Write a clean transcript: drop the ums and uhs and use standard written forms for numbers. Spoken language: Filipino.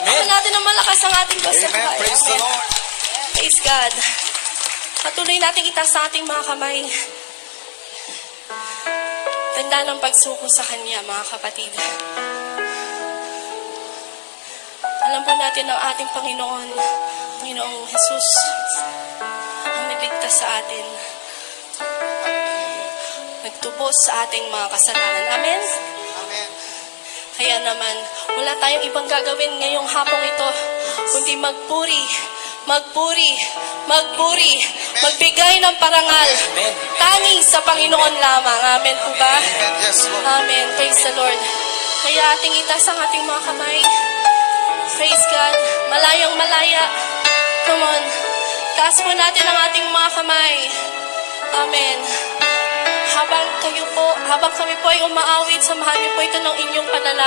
Palakpakan natin ng malakas ang ating Diyos sa Amen. buhay. Praise the Amen. Lord. Praise God. Patuloy natin itaas sa ating mga kamay. Tanda ng pagsuko sa Kanya, mga kapatid. Alam po natin ang ating Panginoong Jesus, ang nagligtas sa atin. Nagtubos sa ating mga kasalanan. Amen? Amen. Kaya naman, wala tayong ibang gagawin ngayong hapong ito, kundi magpuri, magbigay ng parangal, tanging sa Panginoon lamang. Amen po ba? Amen. Yes, Lord. Amen. Praise the Lord. Kaya ating itaas ang ating mga kamay. Praise God. Malayang malaya. Come on. Taas po natin ang ating mga kamay. Amen. Habang kami po ay umaawit, samahan niyo po ito ng inyong panalangin.